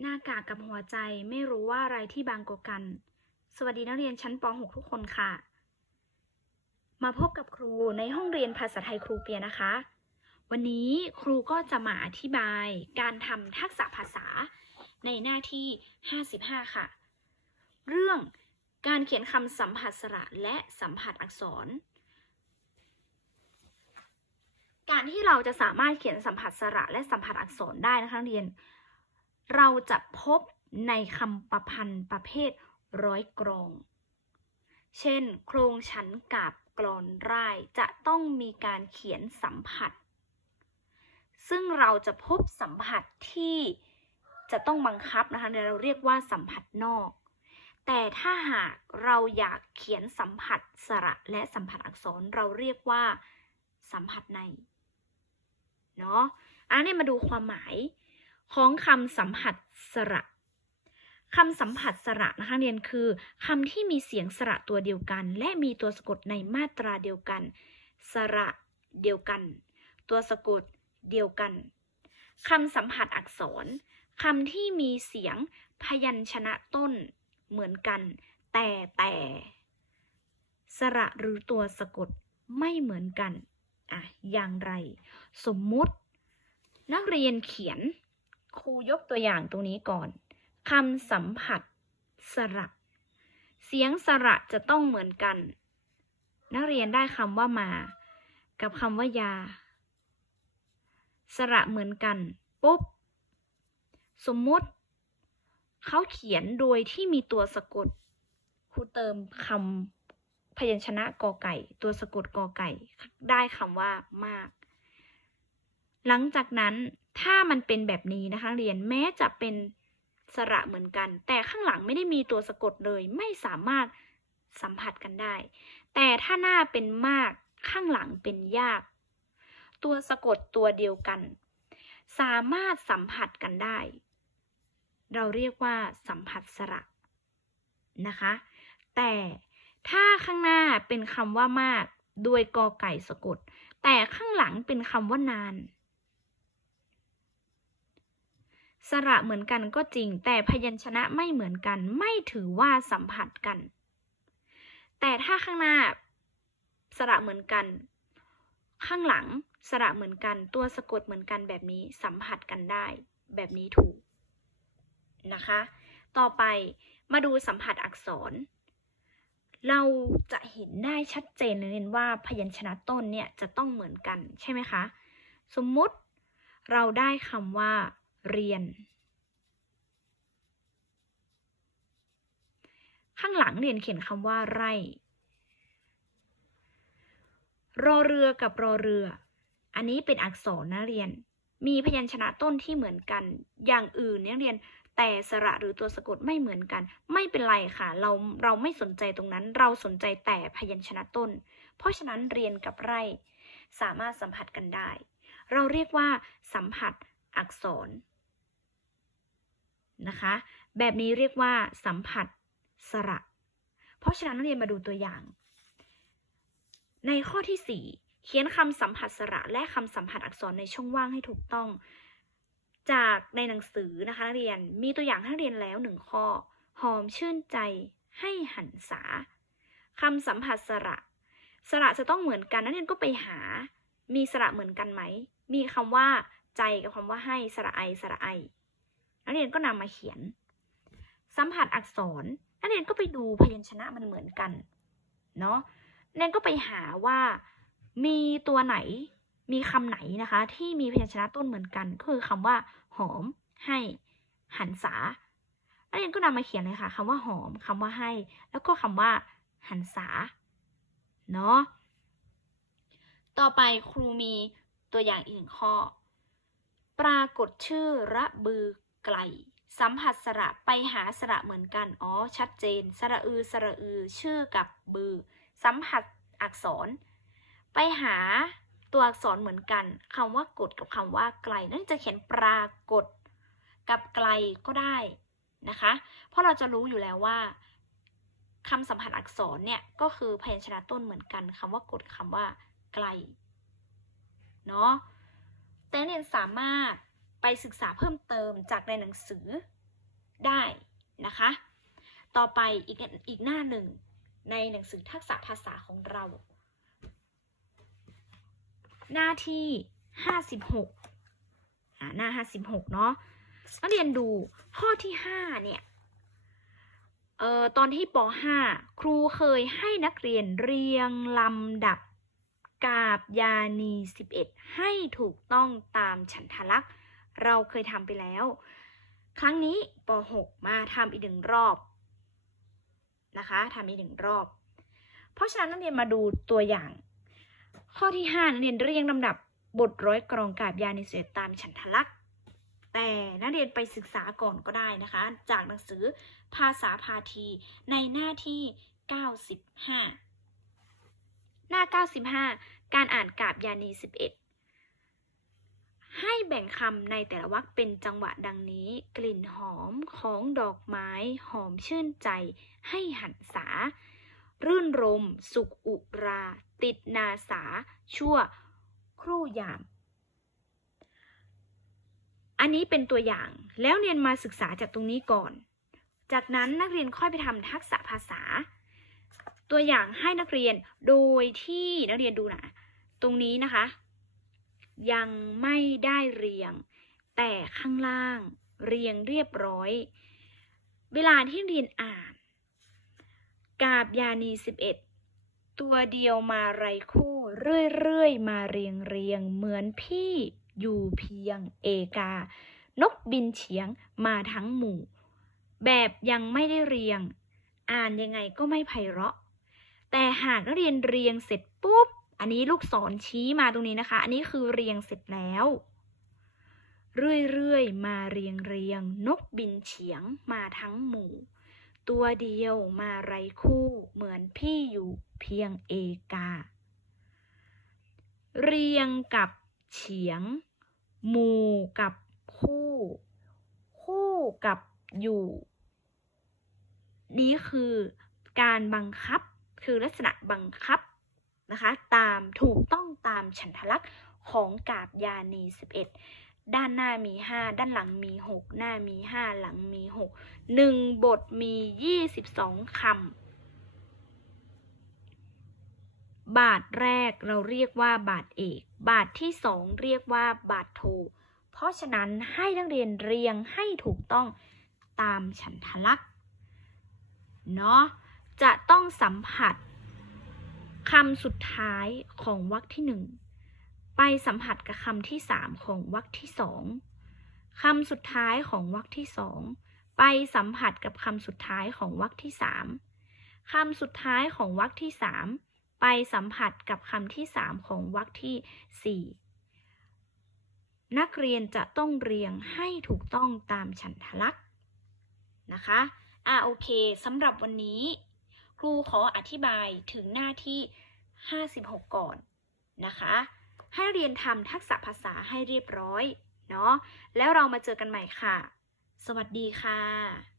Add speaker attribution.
Speaker 1: หน้ากากกับหัวใจไม่รู้ว่าอะไรที่บางกว่ากัน สวัสดีนักเรียนชั้นป .6 ทุกคนค่ะ มาพบกับครูในห้องเรียนภาษาไทยครูเปียนะคะ วันนี้ครูก็จะมาอธิบายการทำทักษะภาษาในหน้าที่ 55 ค่ะ เรื่องการเขียนคำสัมผัสสระและสัมผัสอักษร การที่เราจะสามารถเขียนสัมผัสสระและสัมผัสอักษรได้นะคะนักเรียน เราจะพบในคำประพันธ์ประเภทร้อยกรอง เช่น โครงฉันกับกรอนร่ายจะต้องมีการเขียนสัมผัส ซึ่งเราจะพบสัมผัสที่จะต้องบังคับนะคะเดี๋ยวเราเรียกว่าสัมผัสนอก แต่ถ้าหากเราอยากเขียนสัมผัสสระและสัมผัสอักษรเราเรียกว่าสัมผัสใน เนาะอันนี้มาดูความหมาย ของคำสัมผัสสระคำสัมผัสสระนะคะเรียนคือคำที่มีเสียงสระตัวเดียวกัน และมีตัวสะกดในมาตราเดียวกัน สระเดียวกัน ตัวสะกดเดียวกันคำสัมผัสอักษรคำที่มีเสียงพยัญชนะต้นเหมือนกัน แต่แต่สระหรือตัวสะกดไม่เหมือนกันอะอย่างไร สมมุติ นักเรียนเขียน ครูยกตัวอย่างตรงนี้ก่อนคำสัมผัสสระ เสียงสระจะต้องเหมือนกัน นักเรียนได้คำว่ามา กับคำว่ายา สระเหมือนกัน ปุ๊บ สมมุติ เขาเขียนโดยที่มีตัวสะกด ครูเติมคำพยัญชนะกอไก่ ตัวสะกดกอไก่ ได้คำว่ามาก หลังจากนั้น ถ้ามันเป็นแบบนี้นะคะเรียนแม้จะเป็นสระเหมือนกัน แต่ข้างหลังไม่ได้มีตัวสะกดเลยไม่สามารถสัมผัสกันได้ แต่ถ้าหน้าเป็นมากข้างหลังเป็นยาก ตัวสะกดตัวเดียวกัน สามารถสัมผัสกันได้ เราเรียกว่าสัมผัสสระนะคะ แต่ถ้าข้างหน้าเป็นคำว่ามาก โดยกอไก่สะกด แต่ข้างหลังเป็นคำว่านาน สระเหมือนกันก็จริง แต่พยัญชนะไม่เหมือนกัน ไม่ถือว่าสัมผัสกัน แต่ถ้าข้างหน้า สระเหมือนกัน ข้างหลังสระเหมือนกัน ตัวสะกดเหมือนกันแบบนี้สัมผัสกันได้ แบบนี้ถูกนะคะ ต่อไปมาดูสัมผัสอักษร เราจะเห็นได้ชัดเจนเลยว่าพยัญชนะต้นเนี่ยจะต้องเหมือนกันใช่ไหมคะ สมมุติเราได้คำว่า เรียน ข้างหลังเรียนเขียนคำว่าไร่ รอเรือกับรอเรือ อันนี้เป็นอักษรนะเรียน มีพยัญชนะต้นที่เหมือนกัน อย่างอื่นเนี่ยเรียนแต่สระหรือตัวสะกดไม่เหมือนกัน ไม่เป็นไรค่ะ เราเราไม่สนใจตรงนั้น เราสนใจแต่พยัญชนะต้น เพราะฉะนั้นเรียนกับไร่ สามารถสัมผัสกันได้ เราเรียกว่า สัมผัสอักษร นะคะ แบบนี้เรียกว่าสัมผัสสระ เพราะฉะนั้นนักเรียนมาดูตัวอย่าง ในข้อที่ 4 เขียนคำสัมผัสสระและคำสัมผัสอักษรในช่องว่างให้ถูกต้อง จากในหนังสือนะคะนักเรียนมีตัวอย่างให้นักเรียนแล้วหนึ่งข้อ หอมชื่นใจให้หันษาคำสัมผัสสระสระจะต้องเหมือนกันนักเรียนก็ไปหา มีสระเหมือนกันไหม มีคำว่าใจกับคำว่าให้สระไอสระไอ นักเรียนก็นำมาเขียน สัมผัสอักษร นักเรียนก็ไปดูพยัญชนะมันเหมือนกันเนาะนักเรียนก็ไปหาว่ามีตัวไหนมีคำไหนนะคะ ที่มีพยัญชนะต้นเหมือนกันก็คือคำว่า หอม ให้ หันษานักเรียนก็นำมาเขียนเลยค่ะคำว่าหอมคำว่าให้ แล้วก็คำว่าหันษาเนาะต่อไปครูมีตัวอย่างอีกหนึ่งข้อ ปรากฏชื่อระบือ ไกล สัมผัสสระไปหาสระเหมือนกัน อ๋อ ชัดเจน สระอือ สระอือ ชื่อกับบือ สัมผัสอักษร ไปหาตัวอักษรเหมือนกันคำว่ากดกับคำว่าไกล นั่นจะเขียนปรากฏ กับไกลก็ได้นะคะ เพราะเราจะรู้อยู่แล้วว่าคำสัมผัสอักษรเนี่ยก็คือพยัญชนะต้นเหมือนกันคำว่ากดคำว่าไกล เนาะแต่เรียนสามารถ ไปศึกษาเพิ่มเติมจากในหนังสือได้นะคะ ต่อไปอีกอีกหน้าหนึ่งในหนังสือทักษะภาษาของเรา หน้าที่ 56อ่าหน้า 56 เนาะนักเรียนดูข้อที่ 5 เนี่ยเอ่อตอนที่ป .5 ครูเคยให้นักเรียนเรียงลำดับกาบยานี 11 ให้ถูกต้องตามฉันทลักษณ์ เราเคยทำไปแล้ว ครั้งนี้ป .6 มาทำอีกหนึ่งรอบนะคะทำอีกหนึ่งรอบ เพราะฉะนั้นนักเรียนมาดูตัวอย่าง ข้อที่5นักเรียนเรียงลำดับบทร้อยกรองกาบยาในเสดตามฉันทลักษณ์แต่นักเรียนไปศึกษาก่อนก็ได้นะคะ จากหนังสือภาษาพาทีในหน้าที่ 95 หน้า 95 การอ่านกาบยานี 11 ให้แบ่งคำในแต่ละวรรคเป็นจังหวะดังนี้ กลิ่นหอมของดอกไม้หอมชื่นใจ ให้หันษา รื่นรม สุขอุรา ติดนาสา ชั่ว ครู่ยาม อันนี้เป็นตัวอย่างแล้วเรียนมาศึกษาจากตรงนี้ก่อน จากนั้นนักเรียนค่อยไปทำทักษะภาษา ตัวอย่างให้นักเรียนโดยที่นักเรียนดูนะตรงนี้นะคะ ยังไม่ได้เรียง แต่ข้างล่างเรียงเรียบร้อย เวลาที่เรียนอ่าน กาบยานี 11 ตัวเดียวมาไรคู่เรื่อยๆ มาเรียงเรียงเหมือนพี่อยู่เพียงเอกา นกบินเฉียงมาทั้งหมู่ แบบยังไม่ได้เรียง อ่านยังไงก็ไม่ไพเราะ แต่หากนักเรียนเรียงเสร็จปุ๊บ อันนี้ลูกศรชี้มาตรงนี้นะคะ อันนี้คือเรียงเสร็จแล้ว เรื่อยๆ มาเรียงเรียง นกบินเฉียงมาทั้งหมู่ ตัวเดียวมาไรคู่เหมือนพี่อยู่เพียงเอกา เรียงกับเฉียง หมู่กับคู่ คู่กับอยู่ นี่คือการบังคับคือลักษณะบังคับ นะคะ ตามถูกต้องตามฉันทลักษณ์ของกาบยานี 11 ด้านหน้ามี 5 ด้านหลังมี 6 หน้ามี 5 หลังมี 6 1 บทมี 22คำบาทแรกเราเรียกว่าบาทเอก บาทที่ 2 เรียกว่าบาทโท เพราะฉะนั้นให้นักเรียนเรียงให้ถูกต้องตามฉันทลักษณ์เนาะจะต้องสัมผัส คำสุดท้ายของวรรคที่หนึ่งไปสัมผัสกับคำที่สามของวรรคที่สองคำสุดท้ายของวรรคที่สองไปสัมผัสกับคำสุดท้ายของวรรคที่สามคำสุดท้ายของวรรคที่สามไปสัมผัสกับคำที่สามของวรรคที่สี่นักเรียนจะต้องเรียงให้ถูกต้องตามฉันทลักษณ์นะคะ อ่าโอเคสำหรับวันนี้ ครูขออธิบายถึงหน้าที่ 56 ก่อนนะคะ ให้เรียนทำทักษะภาษาให้เรียบร้อย เนาะ แล้วเรามาเจอกันใหม่ค่ะ สวัสดีค่ะ